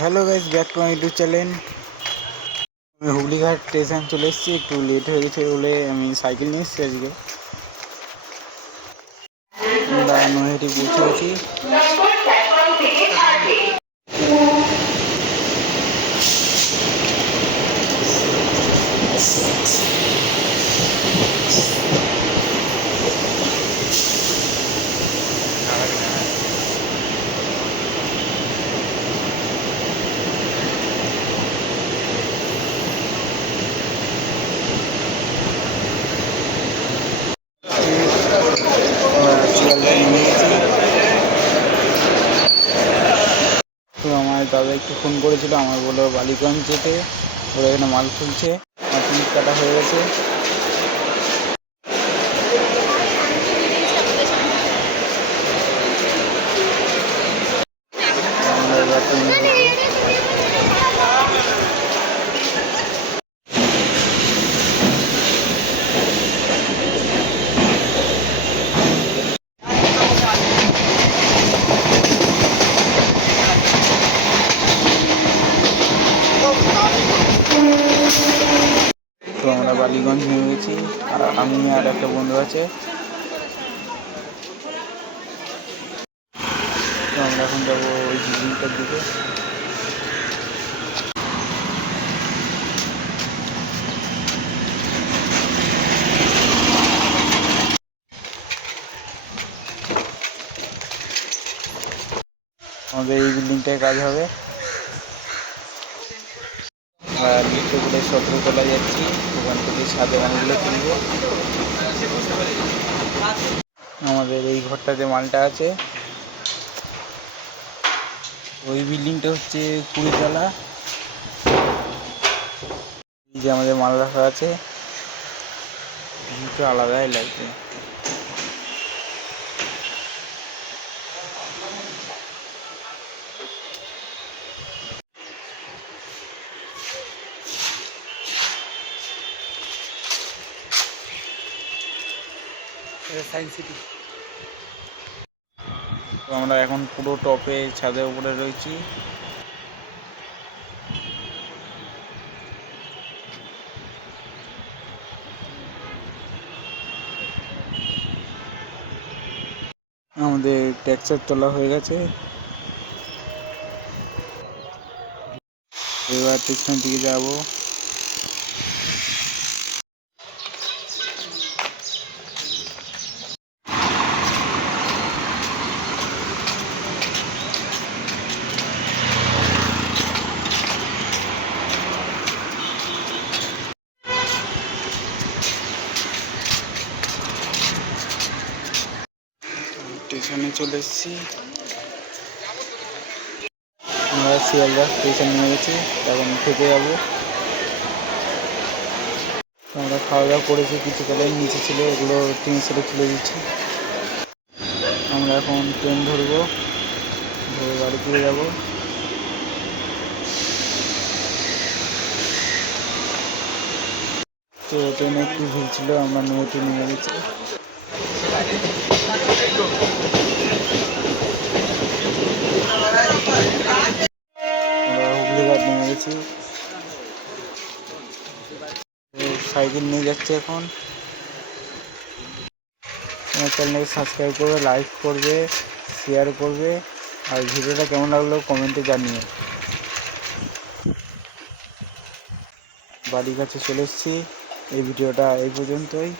Hello guys, back to my YouTube channel. আমি Hooghly Ghat station চলে এসেছি, একটু লেট হয়ে গেছে বলে আমি সাইকেল নিয়ে এসেছি। আজকে আমরা নৈহাটি পৌঁছে গেছি। শিয়ালদায় নেমে গেছি। তো আমার দাদা একটু ফোন করেছিল, আমার বললো বালিগঞ্জ যেতে, ওরা এখানে মাল খুলছে, আমার টিকিট কাটা হয়ে গেছে। তো আমরা বালিগঞ্জ নেমে গেছি, আর আমি আর একটা বন্ধু আছে। তো আমরা এখন যাবো ওই বিল্ডিংটার দিকে। আমাদের এই বিল্ডিংটায় কাজ হবে। লিফটে করে 17 তলায় যাচ্ছি, ওখান থেকে ছাদে মালগুলো তুলব। আমাদের এই ঘরটাতে মালটা আছে। ওই বিল্ডিংটা হচ্ছে 20 তলা। এই যে আমাদের মাল রাখা আছে, ভিউটা আলাদাই লাগছে। Science city. তো আমরা এখন পুরো টপে ছাদের উপরে রয়েছি। আমাদের টেক্সচার তোলা হয়ে গেছে, এবার পিছনের দিকে যাবো। স্টেশনে চলে এসেছি। আমরা শিয়ালদা স্টেশন নেমে গেছি, এখন খেতে যাবো। আমরা খাওয়া দাওয়া করেছি, কিছু কলাই নিচে ছিল, এগুলো ট্রেন সেরে তুলে দিচ্ছি। আমরা এখন ট্রেন ধরবো, ধরে বাড়ি ফিরে যাবো। তো ট্রেনে একটু ভিড় ছিল, আমরা নৈহাটি নেমে গেছি। আমরা হুগলিঘাট নেমে গেছি। সাইকেল নিয়ে যাচ্ছে এখন। আমার চ্যানেলকে সাবস্ক্রাইব করবে, লাইক করবে, শেয়ার করবে, আর ভিডিওটা কেমন লাগলো কমেন্টে জানিয়ে। বাড়ির কাছে চলে এসেছি, এই ভিডিওটা এই পর্যন্তই।